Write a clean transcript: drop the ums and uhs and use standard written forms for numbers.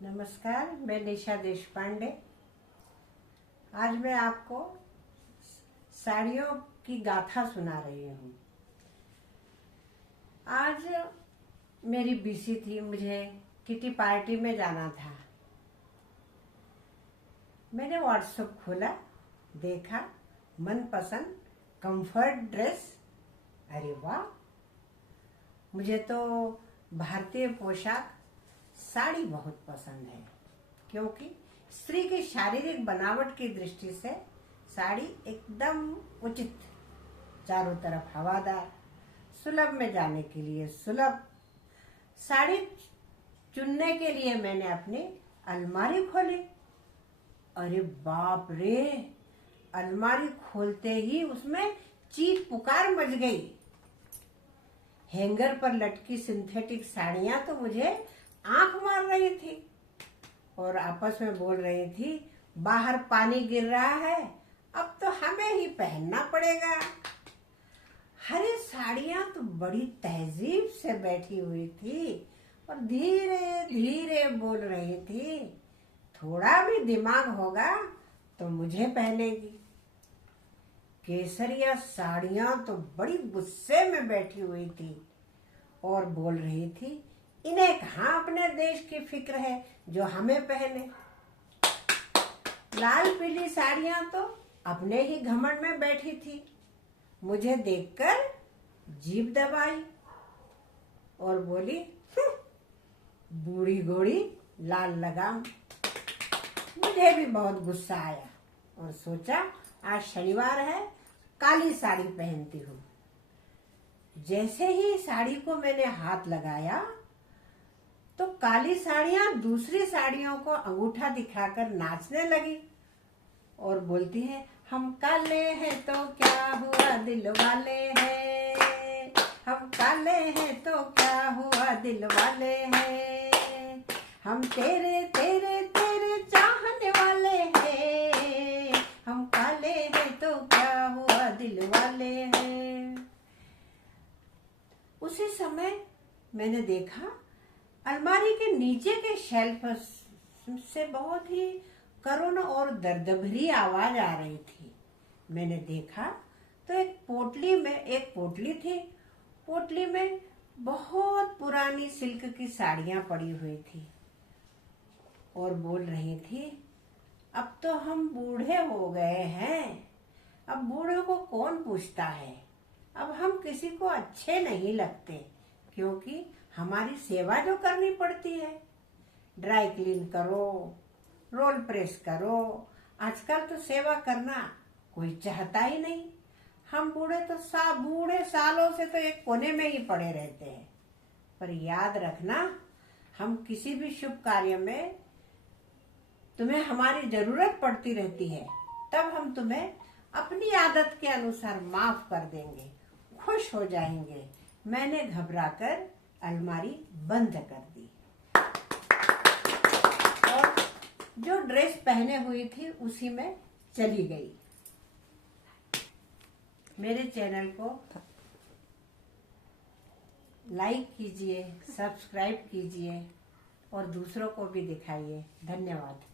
नमस्कार, मैं निशा देशपांडे। आज मैं आपको साड़ियों की गाथा सुना रही हूँ। आज मेरी बीसी थी, मुझे किटी पार्टी में जाना था। मैंने व्हाट्सएप खोला, देखा मनपसंद कंफर्ट ड्रेस। अरे वाह, मुझे तो भारतीय पोशाक साड़ी बहुत पसंद है, क्योंकि स्त्री की शारीरिक बनावट की दृष्टि से साड़ी एकदम उचित, चारों तरफ हवादार, सुलभ में जाने के लिए सुलभ। साड़ी चुनने के लिए मैंने अपनी अलमारी खोली। अरे बाप रे, अलमारी खोलते ही उसमें चीख पुकार मच गई। हैंगर पर लटकी सिंथेटिक साड़ियां तो मुझे आंख मार रही थी और आपस में बोल रही थी, बाहर पानी गिर रहा है, अब तो हमें ही पहनना पड़ेगा। हरी साड़ियां तो बड़ी तहजीब से बैठी हुई थी और धीरे धीरे बोल रही थी, थोड़ा भी दिमाग होगा तो मुझे पहनेगी। केसरिया साड़ियां तो बड़ी गुस्से में बैठी हुई थी और बोल रही थी, इन्हें कहाँ अपने देश की फिक्र है जो हमें पहने। लाल पीली साड़ियां तो अपने ही घमंड में बैठी थी। मुझे देखकर जीभ दबाई और बोली, बूढ़ी घोड़ी लाल लगाम। मुझे भी बहुत गुस्सा आया और सोचा, आज शनिवार है, काली साड़ी पहनती हूँ। जैसे ही साड़ी को मैंने हाथ लगाया तो काली साड़ियां दूसरी साड़ियों को अंगूठा दिखाकर नाचने लगी और बोलती है, हम काले हैं तो क्या हुआ दिल वाले हैं, हम काले हैं तो क्या हुआ दिल वाले हैं, हम तेरे तेरे तेरे चाहने वाले हैं, हम काले हैं तो क्या हुआ दिल वाले हैं। उसी समय मैंने देखा अलमारी के नीचे के शेल्फ से बहुत ही करुण और दर्द भरी आवाज आ रही थी। मैंने देखा तो एक पोटली थी। पोटली में बहुत पुरानी सिल्क की साड़ियां पड़ी हुई थी और बोल रही थी, अब तो हम बूढ़े हो गए हैं, अब बूढ़े को कौन पूछता है, अब हम किसी को अच्छे नहीं लगते, क्योंकि हमारी सेवा जो करनी पड़ती है, ड्राई क्लीन करो, रोल प्रेस करो। आजकल तो सेवा करना कोई चाहता ही नहीं। हम बूढ़े सालों से तो एक कोने में ही पड़े रहते हैं। पर याद रखना, हम किसी भी शुभ कार्य में तुम्हें हमारी जरूरत पड़ती रहती है, तब हम तुम्हें अपनी आदत के अनुसार माफ कर देंगे, खुश हो जाएंगे। मैंने घबराकर अलमारी बंद कर दी और जो ड्रेस पहने हुई थी उसी में चली गई। मेरे चैनल को लाइक कीजिए, सब्सक्राइब कीजिए और दूसरों को भी दिखाइए। धन्यवाद।